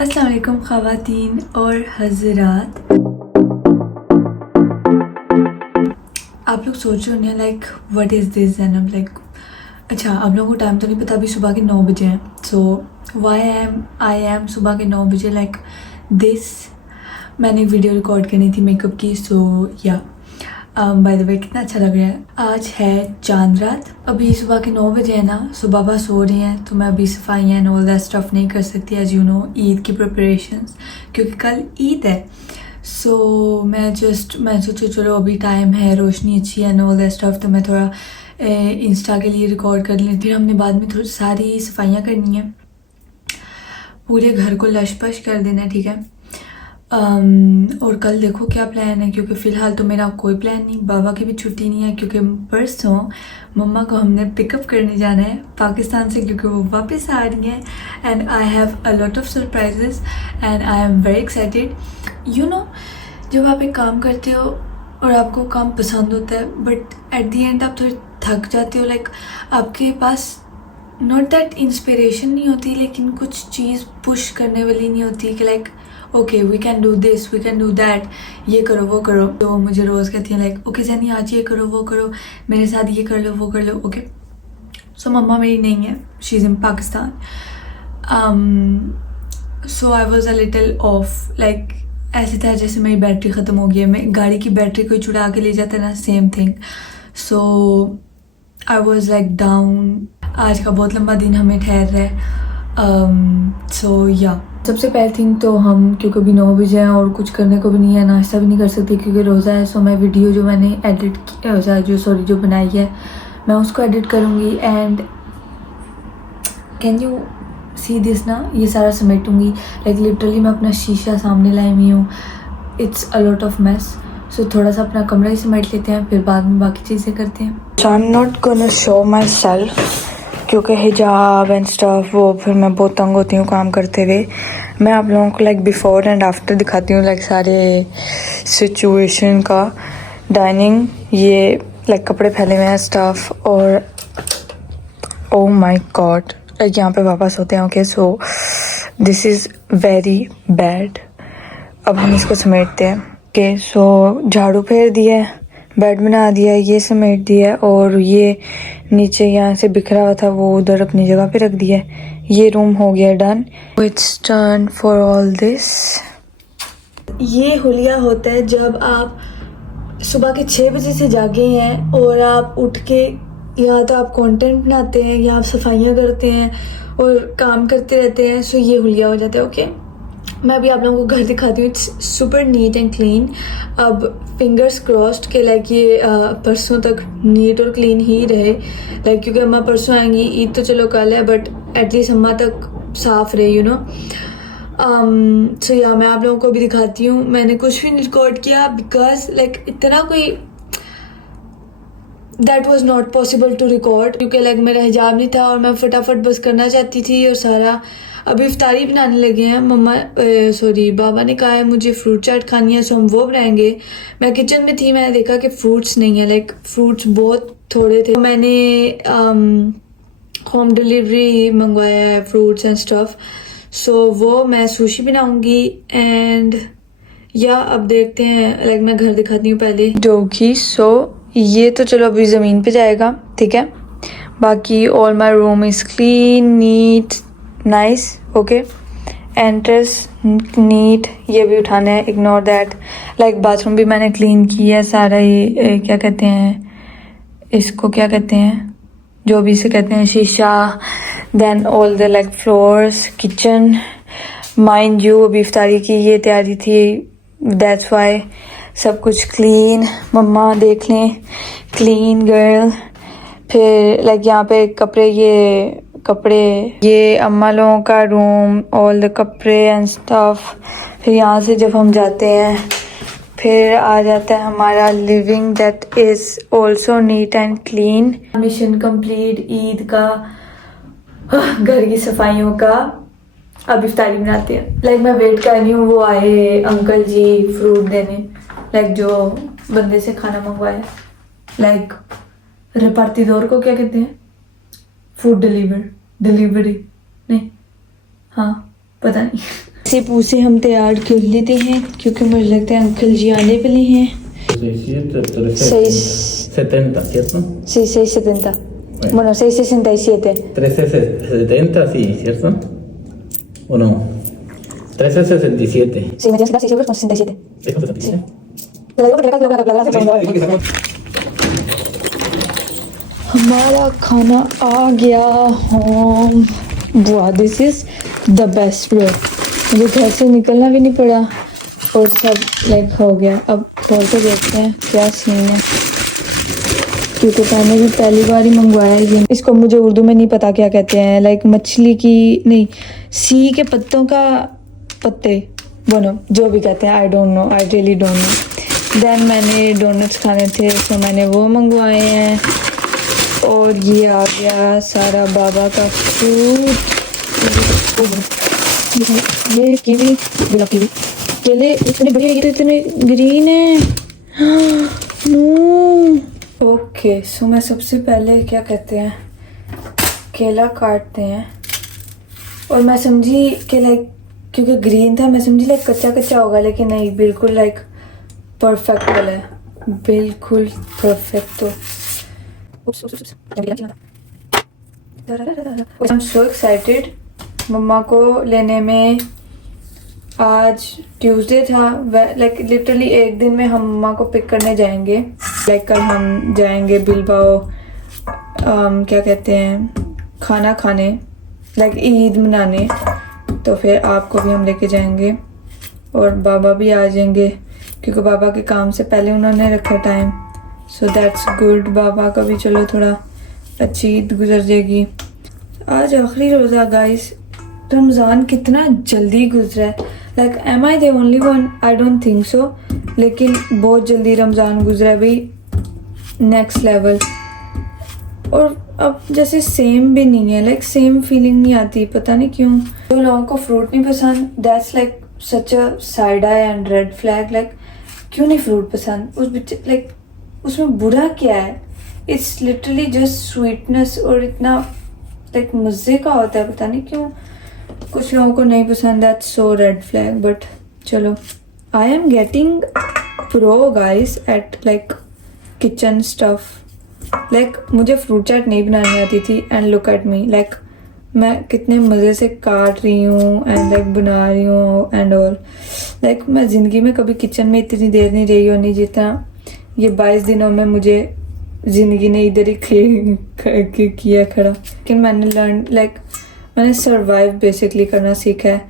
अस्सलाम वालेकुम ख़वातीन और हज़रात। आप लोग सोच रहे होंगे like what is this and I am like अच्छा आप लोगों को टाइम तो नहीं पता, अभी सुबह के 9 बजे हैं। सो वाई आई एम सुबह के 9 बजे लाइक दिस। मैंने वीडियो रिकॉर्ड करनी थी मेकअप की। सो या बाय द वे कितना अच्छा लग रहा है। आज है चांद रात, अभी सुबह के 9 बजे है ना। सो बाबा सो रहे हैं तो मैं अभी सफाई एंड ऑल दैट स्टफ नहीं कर सकती एज यू नो, ईद की प्रिपरेशंस, क्योंकि कल ईद है। सो मैं सोचा चलो अभी टाइम है, रोशनी अच्छी है एंड ऑल दैट स्टफ, तो मैं थोड़ा इंस्टा के लिए रिकॉर्ड कर ली। फिर हमने बाद में थोड़ी सारी सफाइयाँ करनी है, पूरे घर को लश पश कर देना है, ठीक है। और कल देखो क्या प्लान है, क्योंकि फ़िलहाल तो मेरा कोई प्लान नहीं, बाबा की भी छुट्टी नहीं है, क्योंकि परसों मम्मा को हमने पिकअप करने जाना है पाकिस्तान से, क्योंकि वो वापस आ रही हैं। And I have a lot of surprises and I am very excited. You know, जब आप एक काम करते हो और आपको काम पसंद होता है बट एट दी एंड आप थोड़े थक जाते हो, लाइक आपके पास नॉट दैट इंस्पिरेशन नहीं होती, लेकिन कुछ चीज़ पुश करने वाली नहीं होती कि like okay we can do this, we can do that, ये करो वो करो। तो मुझे रोज़ कहती हैं लाइक ओके जैनी आज ये करो वो करो, मेरे साथ ये कर लो वो कर लो। ओके सो मम्मा मेरी नहीं है, she is in Pakistan. So I was a little of, like ऐसे था जैसे मेरी बैटरी ख़त्म हो गई है। मैं गाड़ी की बैटरी कोई चुरा के ले जाता है ना, same thing. So I was like down. आज का बहुत लंबा दिन हमें ठहर रहा है। सो या सबसे पहले थिंग तो हम, क्योंकि अभी 9 बजे हैं और कुछ करने को भी नहीं है, नाश्ता भी नहीं कर सकती क्योंकि रोज़ा है। सो मैं वीडियो जो मैंने एडिट की जो बनाई है मैं उसको एडिट करूँगी। And can you see this ना, ये सारा समेटूँगी। लाइक लिटरली मैं अपना शीशा सामने लाई हुई हूँ, it's a lot of mess. So थोड़ा सा अपना कमरा ही समेट लेते हैं, फिर बाद में बाकी चीज़ें करते हैं। So I am not gonna show myself, क्योंकि हिजाब एंड स्टफ वो फिर मैं बहुत तंग होती हूँ काम करते हुए। मैं आप लोगों को लाइक बिफोर एंड आफ्टर दिखाती हूँ, लाइक सारे सिचुएशन का। डाइनिंग, ये लाइक कपड़े फैले हुए हैं स्टफ, और ओ माय गॉड लाइक यहाँ पे वापस होते हैं। Okay so this is very bad. अब हम इसको समेटते हैं। ओके सो झाड़ू फेर दिया है, बेड बना दिया, ये समेट दिया, और ये नीचे यहाँ से बिखरा हुआ था वो उधर अपनी जगह पे रख दिया। ये रूम हो गया done. It's turn for all this. ये हुलिया होता है जब आप सुबह के 6 बजे से जागे हैं और आप उठ के या तो आप कंटेंट बनाते हैं या आप सफाइयाँ करते हैं और काम करते रहते हैं। सो ये हुलिया हो जाता है। ओके मैं अभी आप लोगों को घर दिखाती हूँ, it's super neat and clean. अब फिंगर्स क्रॉस्ड के लाइक ये परसों तक नीट और क्लीन ही रहे, लाइक क्योंकि अम्मा परसों आएंगी, ईद तो चलो कल है बट एटलीस्ट अम्मा तक साफ रहे, यू नो। सो या मैं आप लोगों को भी दिखाती हूँ। मैंने कुछ भी रिकॉर्ड किया बिकॉज लाइक इतना कोई that was not possible to record, क्योंकि लाइक मेरा हिजाब नहीं था और मैं फटाफट बस करना चाहती थी और सारा। अभी इफ्तारी बनाने लगे हैं मम्मा, सॉरी बाबा ने कहा है मुझे फ्रूट चाट खानी है, सो हम वो बनाएंगे। मैं किचन में थी, मैंने देखा कि फ्रूट्स नहीं है, लाइक फ्रूट्स बहुत थोड़े थे। मैंने होम डिलीवरी मंगवाया है फ्रूट्स एंड स्टफ। सो वो मैं सुशी बनाऊंगी। एंड या अब देखते हैं, लाइक मैं घर दिखाती हूँ पहले डोगी। सो ये तो चलो अभी ज़मीन पे जाएगा, ठीक है। बाकी all my room is clean neat nice. Okay entrance neat, ये भी उठाना है, इग्नोर दैट। लाइक बाथरूम भी मैंने क्लीन किया है सारा। ये क्या कहते हैं इसको, क्या कहते हैं जो भी इसे कहते हैं, शीशा। Then all the like floors, kitchen. Mind you अभी इफ्तारी की ये तैयारी थी, दैट्स वाई सब कुछ क्लीन। मम्मा देख लें, क्लीन गर्ल। फिर लाइक यहाँ पे कपड़े ये अम्मा लोगों का रूम, ऑल द कपड़े एंड स्टफ। फिर यहाँ से जब हम जाते हैं फिर आ जाता है हमारा living, that is also neat and clean. Mission complete Eid का, घर की सफाइयों का। अब इफ्तारी बनाते हैं। लाइक मैं वेट कर रही हूँ, वो आए अंकल जी फ्रूट देने, लाइक जो बंदे से खाना मंगवाया, लाइक रिपार्टीदोर को क्या कहते हैं, फूड डिलीवरी नहीं, हाँ पता नहीं। से पूसे हम तैयार कर लेते हैं क्योंकि मुझे लगता है अंकल जी आने वाले हैं। 670, ¿cierto? Sí, 6:70. Bueno, 6:67. 1370, sí, ¿cierto? ¿O no? 1367. Sí, me tienes que dar 6,67 euros. Sí. Te lo digo porque la हमारा खाना आ गया होम। वाह, this is the best way. मुझे घर से निकलना भी नहीं पड़ा और सब लाइक हो गया। अब खोल के देखते हैं क्या सीन है, क्योंकि मैंने भी पहली बार ही मंगवाया ये। इसको मुझे उर्दू में नहीं पता क्या कहते हैं, लाइक मछली की नहीं, सी के पत्तों का पत्ते, बोलो जो भी कहते हैं, I don't know, I really don't know. Then मैंने डोनट्स खाने थे तो मैंने वो मंगवाए हैं। और ये आ गया सारा बाबा का फ्रूट। ये कीवी, कीवी केले इतने बड़े, ये तो इतने ग्रीन है। नो। ओके, सो मैं सबसे पहले क्या कहते हैं, केला काटते हैं। और मैं समझी कि लाइक क्योंकि ग्रीन था, मैं समझी लाइक कच्चा कच्चा होगा, लेकिन नहीं, बिल्कुल लाइक परफेक्ट वाला है, बिल्कुल परफेक्ट। तो आई एम सो एक्साइटेड। मम्मा को लेने में आज ट्यूसडे था, लाइक लिटरली एक दिन में हम मम्मा को पिक करने जाएंगे। लाइक कल हम जाएंगे बिलबाओ, क्या कहते हैं, खाना खाने, लाइक ईद मनाने। तो फिर आपको भी हम लेके जाएंगे और बाबा भी आ जाएंगे क्योंकि बाबा के काम से पहले उन्होंने रखा टाइम। So that's good. बाबा का भी चलो थोड़ा अच्छी ईद गुजर जाएगी। आज आखिरी रोज़ा गाइस। रमज़ान कितना जल्दी गुजरा है। Like am I the only one? I don't think so, लेकिन बहुत जल्दी रमज़ान गुजरा है भाई, नेक्स्ट लेवल। और अब जैसे सेम भी नहीं है, लाइक सेम फीलिंग नहीं आती, पता नहीं क्यों। जो लोगों को फ्रूट नहीं पसंद, that's like such a side I and red flag. Like क्यों नहीं फ्रूट पसंद? लाइक उसमें बुरा क्या है? इट्स लिटरली जस्ट स्वीटनेस और इतना लाइक मज़े का होता है, पता नहीं क्यों कुछ लोगों को नहीं पसंद। That's so red flag. But चलो, I am getting pro guys at like kitchen stuff. Like मुझे फ्रूट चाट नहीं बनानी आती थी and look at me, like मैं कितने मज़े से काट रही हूँ एंड लाइक बना रही हूँ एंड ऑल। लाइक मैं ज़िंदगी में कभी किचन में इतनी देर नहीं रही होनी जितना ये 22 दिनों में मुझे ज़िंदगी ने इधर ही किया खड़ा। लेकिन मैंने लर्न, लाइक मैंने सर्वाइव बेसिकली करना सीखा है।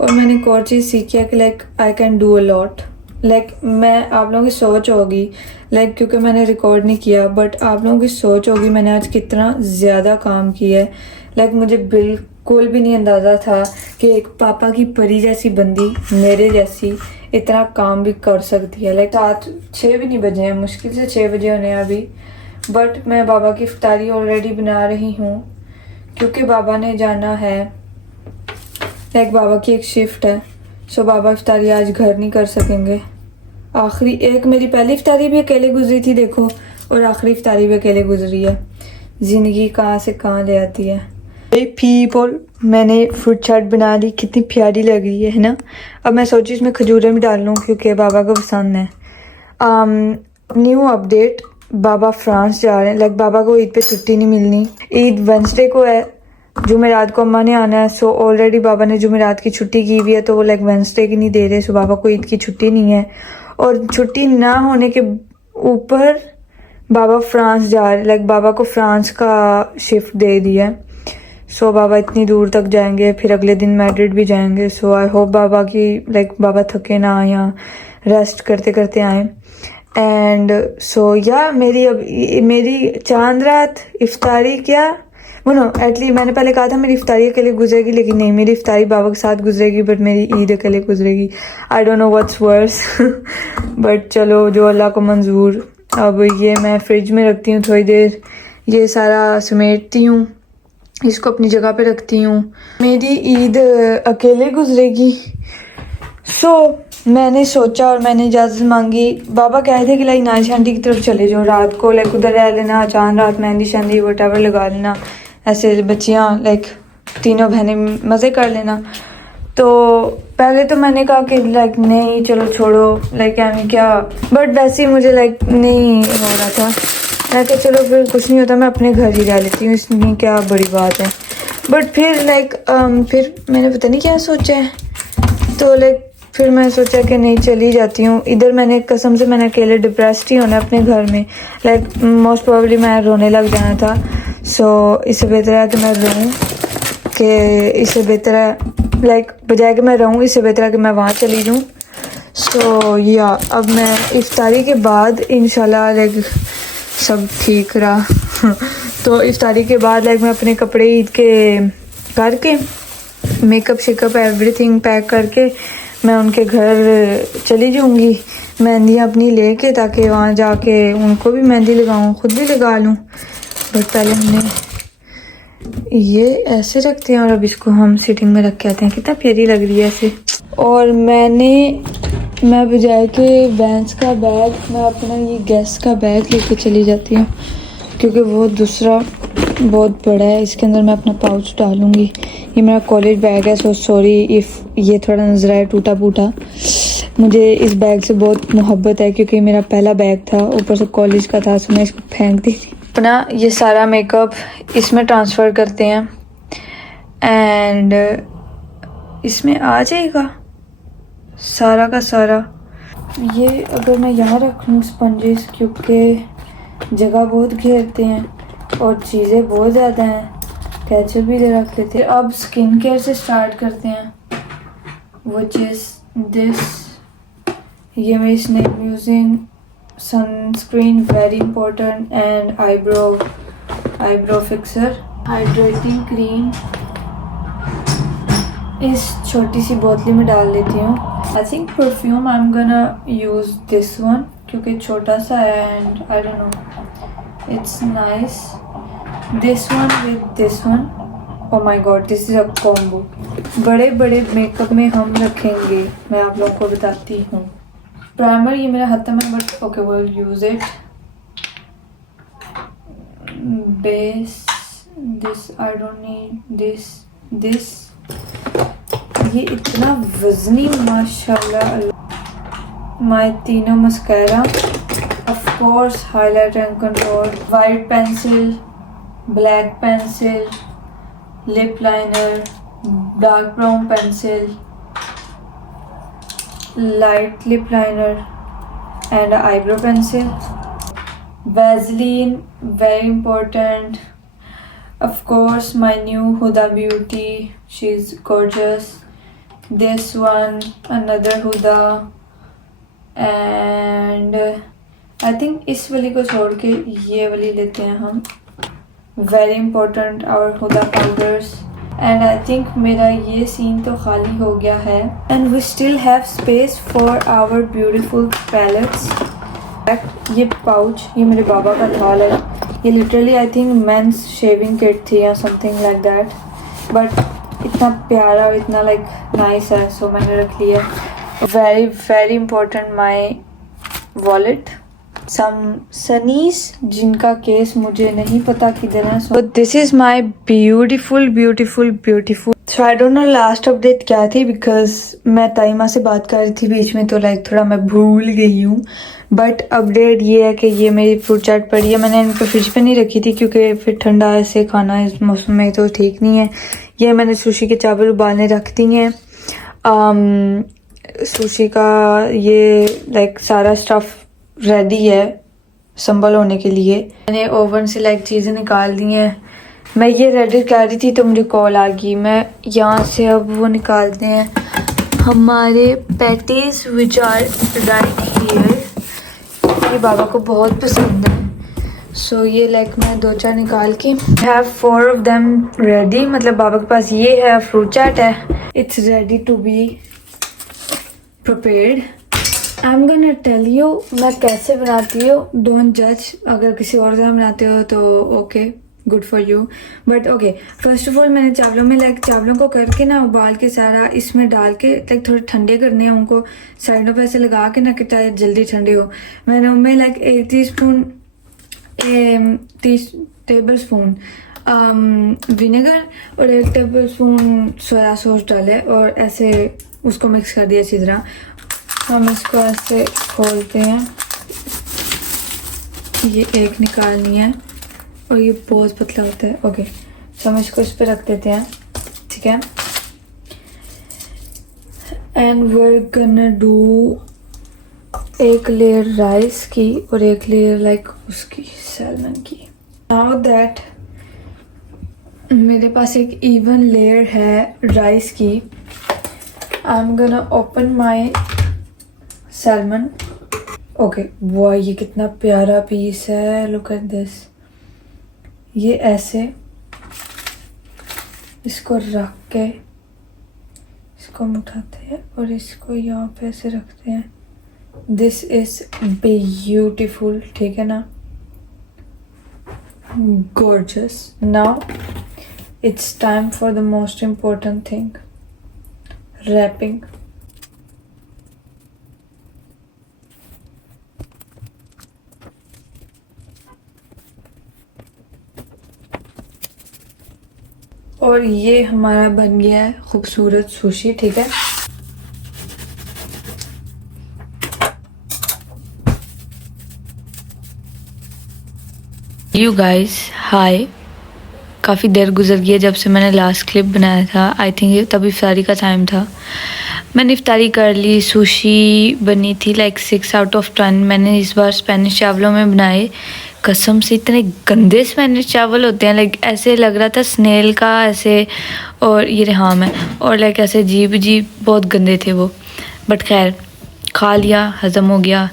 और मैंने एक और चीज़ सीखी है कि like I can do a lot. Like मैं, आप लोगों की सोच होगी, लाइक क्योंकि मैंने रिकॉर्ड नहीं किया, बट आप लोगों की सोच होगी मैंने आज कितना ज़्यादा काम किया है। लाइक मुझे बिल्कुल भी नहीं अंदाज़ा था कि एक पापा की परी जैसी बंदी मेरे जैसी इतना काम भी कर सकती है। लाइक 6 भी नहीं बजे हैं, मुश्किल से 6 बजे होने हैं अभी। बट मैं बाबा की इफ्तारी ऑलरेडी बना रही हूँ क्योंकि बाबा ने जाना है, लाइक बाबा की एक शिफ्ट है। सो बाबा इफ्तारी आज घर नहीं कर सकेंगे। आखिरी एक मेरी पहली इफ्तारी भी अकेले गुजरी थी देखो, और आखिरी इफ्तारी भी अकेले गुजरी है। ज़िंदगी कहाँ से कहाँ ले आती है। पीपल, मैंने फ्रूट चाट बना ली, कितनी प्यारी लग रही है ना। अब मैं सोची इसमें खजूरें भी डाल लूँ क्योंकि बाबा को पसंद है। न्यू अपडेट, बाबा फ्रांस जा रहे हैं। लाइक बाबा को ईद पे छुट्टी नहीं मिलनी। ईद वेंसडे को है, जुमेरात को अम्मा ने आना है। सो ऑलरेडी बाबा ने जुमेरात की छुट्टी की हुई है, तो वो लाइक वेंसडे की नहीं दे रहे। सो बाबा को ईद की छुट्टी नहीं है। और छुट्टी ना होने के ऊपर बाबा फ्रांस जा रहे, लाइक बाबा को फ्रांस का शिफ्ट दे दिया है। सो बाबा इतनी दूर तक जाएंगे, फिर अगले दिन मैड्रिड भी जाएंगे। सो आई होप बाबा की, लाइक बाबा थके ना आए, यहाँ रेस्ट करते करते आए। एंड सो या मेरी चांद रात इफ्तारी, क्या बोलो, एटलीस्ट मैंने पहले कहा था मेरी इफ्तारी अकेले गुजरेगी, लेकिन नहीं, मेरी इफ्तारी बाबा के साथ गुजरेगी, बट मेरी ईद अकेले गुजरेगी। I don't know what's worse, but चलो जो अल्लाह को मंजूर। अब ये मैं फ्रिज में रखती हूँ थोड़ी देर, ये सारा समेटती हूँ, इसको अपनी जगह पे रखती हूँ। मेरी ईद अकेले गुजरेगी। सो मैंने सोचा और मैंने इजाज़त मांगी। बाबा कह रहे थे कि लाइक नाज आंटी की तरफ चले जाओ रात को, लाइक उधर रह लेना, चांद रात मेहंदी शहंदी वटेवर लगा लेना, ऐसे बच्चियाँ लाइक तीनों बहनें मज़े कर लेना। तो पहले तो मैंने कहा कि लाइक नहीं चलो छोड़ो, लाइक यानी क्या, बट वैसे ही मुझे लाइक नहीं हो रहा था। मैं कहा चलो फिर कुछ नहीं होता, मैं अपने घर ही रह लेती हूँ, इसमें क्या बड़ी बात है। बट फिर लाइक फिर मैंने पता नहीं क्या सोचा है, तो लाइक फिर मैं सोचा कि नहीं चली जाती हूँ इधर। मैंने कसम से मैंने अकेले डिप्रेस्ड ही होना अपने घर में, लाइक मोस्ट प्रोबेबली मैं रोने लग जाना था। सो इससे बेहतर है कि मैं रहूँ, कि इससे बेहतर है लाइक बजाय कि मैं रहूँ, इससे बेहतर है कि मैं वहाँ चली जाऊँ। सो या अब मैं इफ्तारी के बाद इंशाल्लाह लाइक सब ठीक रहा तो इफ्तारी के बाद लाइक मैं अपने कपड़े ईद के करके मेकअप शेकअप एवरीथिंग पैक करके मैं उनके घर चली जाऊंगी, मेहंदियाँ अपनी लेके, ताकि वहाँ जाके उनको भी मेहंदी लगाऊं, खुद भी लगा लूँ। बट पहले हमने ये ऐसे रखते हैं और अब इसको हम सिटिंग में रख के आते हैं। कितना प्यारी लग रही है ऐसे। और मैं बजाय के वैंस का बैग, मैं अपना ये गैस का बैग लेके चली जाती हूँ, क्योंकि वो दूसरा बहुत बड़ा है, इसके अंदर मैं अपना पाउच डालूंगी। ये मेरा कॉलेज बैग है, सो सॉरी इफ़ ये थोड़ा नज़र आए टूटा फूटा। मुझे इस बैग से बहुत मोहब्बत है, क्योंकि मेरा पहला बैग था, ऊपर से कॉलेज का था, सो मैं इसको फेंक दी थी। अपना ये सारा मेकअप इसमें ट्रांसफ़र करते हैं एंड इसमें आ जाएगा सारा का सारा। ये अगर मैं यहाँ रख लूँ स्पंजेस, क्योंकि जगह बहुत घेरते हैं और चीज़ें बहुत ज़्यादा हैं, कैचअप भी इधर रख लेते हैं। अब स्किन केयर से स्टार्ट करते हैं, विच इज़ दिस। ये मैं इसने using sunscreen very important and eyebrow fixer, hydrating cream इस छोटी सी बोतली में डाल लेती हूँ। I think perfume I am gonna use this one, क्योंकि छोटा सा है and I don't no it's nice. This one with this one, oh my God this is a combo. बड़े बड़े मेकअप में हम रखेंगे, मैं आप लोगों को बताती हूँ। प्राइमर ये मेरा हाथ में, but okay will use it. Base this I don't need this ये इतना वजनी माशाल्लाह। माय तीनों mascara, of course highlighter and control, white pencil, black pencil, lip liner, dark brown pencil, light lip liner and eyebrow pencil, Vaseline very important, of course my new Huda Beauty, she's gorgeous. This one another Huda, and I think इस वाली को छोड़ के ये वाली लेते हैं हम। Very important our Huda powders, and I think मेरा ये सीन तो खाली हो गया है, and we still have space for our beautiful palettes. ये पाउच ये मेरे बाबा का था, ये literally I think men's shaving kit थी या समथिंग लाइक दैट, बट इतना प्यारा और इतना लाइक नाइस है, सो मैंने रख लिया। Very very important my wallet, some sunnies जिनका केस मुझे नहीं पता किधर है। So this is my beautiful beautiful beautiful. So I don't know last update क्या थी, बिकॉज मैं ताइमा से बात कर रही थी बीच में, तो लाइक थोड़ा मैं भूल गई हूँ। बट अपडेट ये है कि ये मेरी फ्रूट चाट पड़ी है, मैंने इनको फ्रिज पे नहीं रखी थी, क्योंकि फिर ठंडा ऐसे खाना इस मौसम में तो ठीक नहीं है। ये मैंने सुशी के चावल उबालने रख दी हैं। सुशी का ये लाइक सारा स्टफ़ रेडी है संभल होने के लिए। मैंने ओवन से लाइक चीज़ें निकाल दी हैं। मैं ये रेडी कर रही थी तो मुझे कॉल आ गई। मैं यहाँ से अब वो निकालते हैं हमारे patties which are right here. ये बाबा को बहुत पसंद है, सो ये लाइक मैं 2-4 निकाल के हैव 4 ऑफ देम रेडी। मतलब बाबा के पास ये है, फ्रूट चाट है, it's ready to be prepared. I am gonna tell you मैं कैसे बनाती हूँ, डोंट जज। अगर किसी और तरह बनाते हो तो okay, good for you, but okay. First of all मैंने चावलों में लाइक चावलों को करके ना उबाल के सारा इसमें डाल के लाइक थोड़े ठंडे करने हैं उनको, साइडों पे ऐसे लगा के ना कि चाहे जल्दी ठंडे हो। मैंने उनमें लाइक 1 टेबल स्पून विनेगर और 1 टेबल स्पून सोया सॉस डाले और ऐसे उसको मिक्स कर दिया अच्छी तरह। हम इसको ऐसे खोलते हैं, ये एक निकालनी है और ये बहुत पतला होता है। ओके, तो हम इसको इस पर रख देते हैं, ठीक है। एंड वी गonna डू एक लेयर राइस की और एक लेयर लाइक उसकी सैल्मन की। नाउ दैट मेरे पास एक इवन लेयर है राइस की, I am gonna open my salmon. Okay, वाह ये कितना प्यारा पीस है, लुक एट दिस। ये ऐसे इसको रख के इसको हम उठाते हैं और इसको यहाँ पे ऐसे रखते हैं। दिस इज ब्यूटीफुल, ठीक है ना, gorgeous. Now it's time for the most important thing, wrapping. और ये हमारा बन गया है खूबसूरत सुशी, ठीक है। यू गाइस हाय, काफ़ी देर गुजर गई है जब से मैंने लास्ट क्लिप बनाया था। आई थिंक तब इफ्तारी का टाइम था। मैंने इफ्तारी कर ली, सुशी बनी थी लाइक 6 आउट ऑफ 10। मैंने इस बार स्पेनिश चावलों में बनाए, कसम से इतने गंदे स्पेनिश चावल होते हैं, लाइक ऐसे लग रहा था स्नेल का ऐसे, और ये रेहाम है, और लाइक ऐसे अजीब अजीब बहुत गंदे थे वो। बट खैर खा लिया, हज़म हो गया।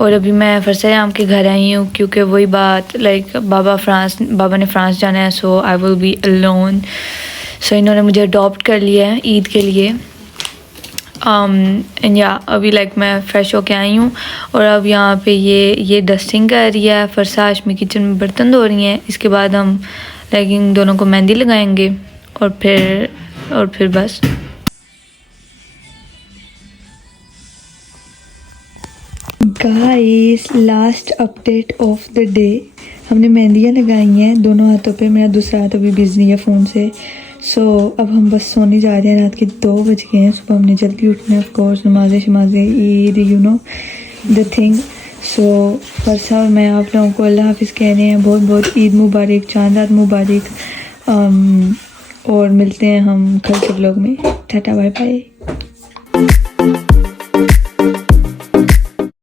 और अभी मैं फरसायाम के घर आई हूँ क्योंकि वही बात, लाइक बाबा ने फ्रांस जाना है, सो आई विल बी अलोन। सो इन्होंने मुझे अडॉप्ट कर लिया है ईद के लिए। या अभी लाइक मैं फ़्रेश होके आई हूँ और अब यहाँ पे ये डस्टिंग कर रही है, फरसा आशमी किचन में बर्तन धो रही हैं। इसके बाद हम लाइक इन दोनों को मेहंदी लगाएंगे और फिर बस। Guys last update of the day, हमने मेहंदियाँ लगाई हैं दोनों हाथों पे, मेरा दूसरा हाथ अभी बिजली है फ़ोन से। सो अब हम बस सोने जा रहे हैं, रात के 2 बज गए हैं। सुबह हमने जल्दी उठना है, ऑफ कोर्स नमाज़ें शमाज़ें, Eid, you know the thing. So फरसा और मैं आप लोगों को अल्लाह हाफिज़ कह रहे हैं, बहुत बहुत ईद मुबारक, चांद रात मुबारक। और मिलते हैं हम कल के व्लॉग में। Tata bye bye.